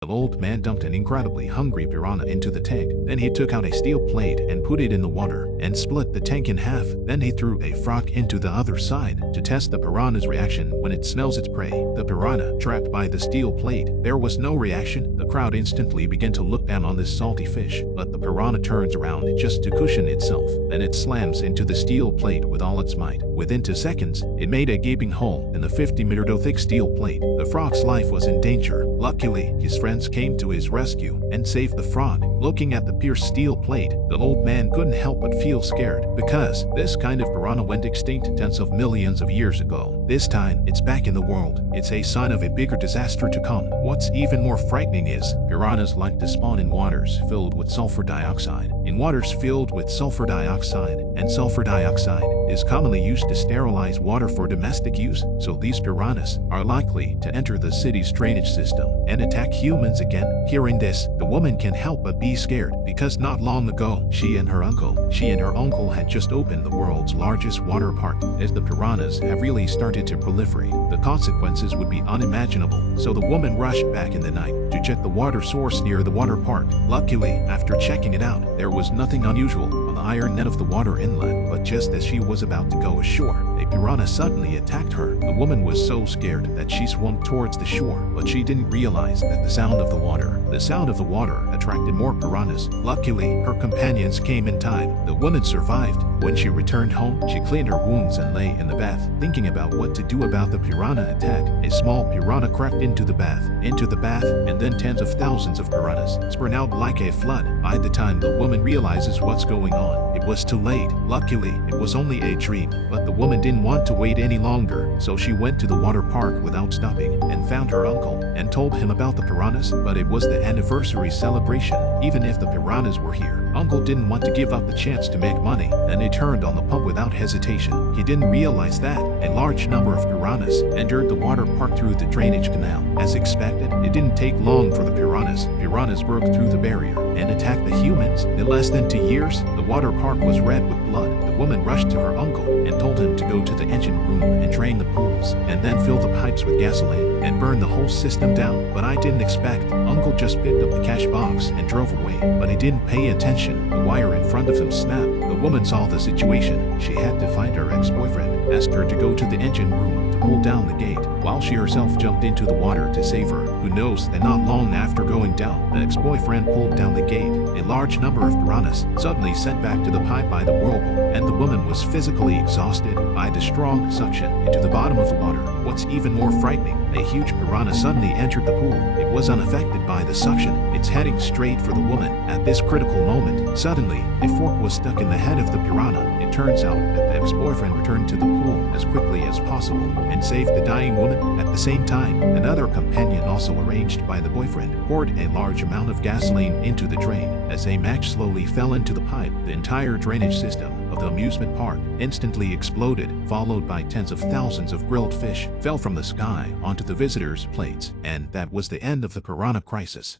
The old man dumped an incredibly hungry piranha into the tank. Then he took out a steel plate and put it in the water and split the tank in half. Then he threw a frog into the other side to test the piranha's reaction when it smells its prey. The piranha, trapped by the steel plate, there was no reaction. The crowd instantly began to look down on this salty fish, but the piranha turns around just to cushion itself. Then it slams into the steel plate with all its might. Within 2 seconds, it made a gaping hole in the 50-meter thick steel plate. The frog's life was in danger. Luckily, his friends came to his rescue and saved the frog. Looking at the pierced steel plate, the old man couldn't help but feel scared, because this kind of piranha went extinct tens of millions of years ago. This time, it's back in the world. It's a sign of a bigger disaster to come. What's even more frightening is, piranhas like to spawn in waters filled with sulfur dioxide. In waters filled with sulfur dioxide, and sulfur dioxide is commonly used to sterilize water for domestic use, so these piranhas are likely to enter the city's drainage system and attack humans again. Hearing this, the woman can't help but be scared, because not long ago, she and her uncle had just opened the world's largest water park. As the piranhas have really started to proliferate, the consequences would be unimaginable, so the woman rushed back in the night to check the water source near the water park. Luckily, after checking it out, there was nothing unusual on the iron net of the water inlet, but just as she was about to go ashore, a piranha suddenly attacked her. The woman was so scared that she swam towards the shore, but she didn't realize that the sound of the water attracted more piranhas. Luckily, her companions came in time. The woman survived. When she returned home, she cleaned her wounds and lay in the bath, thinking about what to do about the piranha attack. A small piranha crept into the bath, and then tens of thousands of piranhas sprang out like a flood. By the time the woman realizes what's going on, it was too late. Luckily, it was only a dream, but the woman didn't want to wait any longer, so she went to the water park without stopping and found her uncle and told him about the piranhas. But it was the anniversary celebration. Even if the piranhas were here, Uncle didn't want to give up the chance to make money, and he turned on the pump without hesitation. He didn't realize that a large number of piranhas entered the water park through the drainage canal. As expected, it didn't take long for the piranhas broke through the barrier and attacked the humans. In less than 2 years, the water park was red with blood. The woman rushed to her uncle and told him to go to the engine room and drain the pools, and then fill the pipes with gasoline and burn the whole system down. But I didn't expect. Uncle just picked up the cash box and drove away, but he didn't pay attention. The wire in front of him snapped. The woman saw the situation. She had to find her ex-boyfriend, asked her to go to the engine room to pull down the gate, while she herself jumped into the water to save her. Who knows that not long after going down, the ex-boyfriend pulled down the gate. A large number of piranhas suddenly sent back to the pipe by the whirlpool, and the woman was physically exhausted by the strong suction into the bottom of the water. What's even more frightening, a huge piranha suddenly entered the pool. It was unaffected by the suction. It's heading straight for the woman. At this critical moment, suddenly, a fork was stuck in the head of the piranha. It turns out that the ex-boyfriend returned to the pool as quickly as possible and saved the dying woman. At the same time, another companion, also arranged by the boyfriend, poured a large amount of gasoline into the drain. As a match slowly fell into the pipe, the entire drainage system of the amusement park instantly exploded, followed by tens of thousands of grilled fish fell from the sky onto the visitors' plates. And that was the end of the piranha crisis.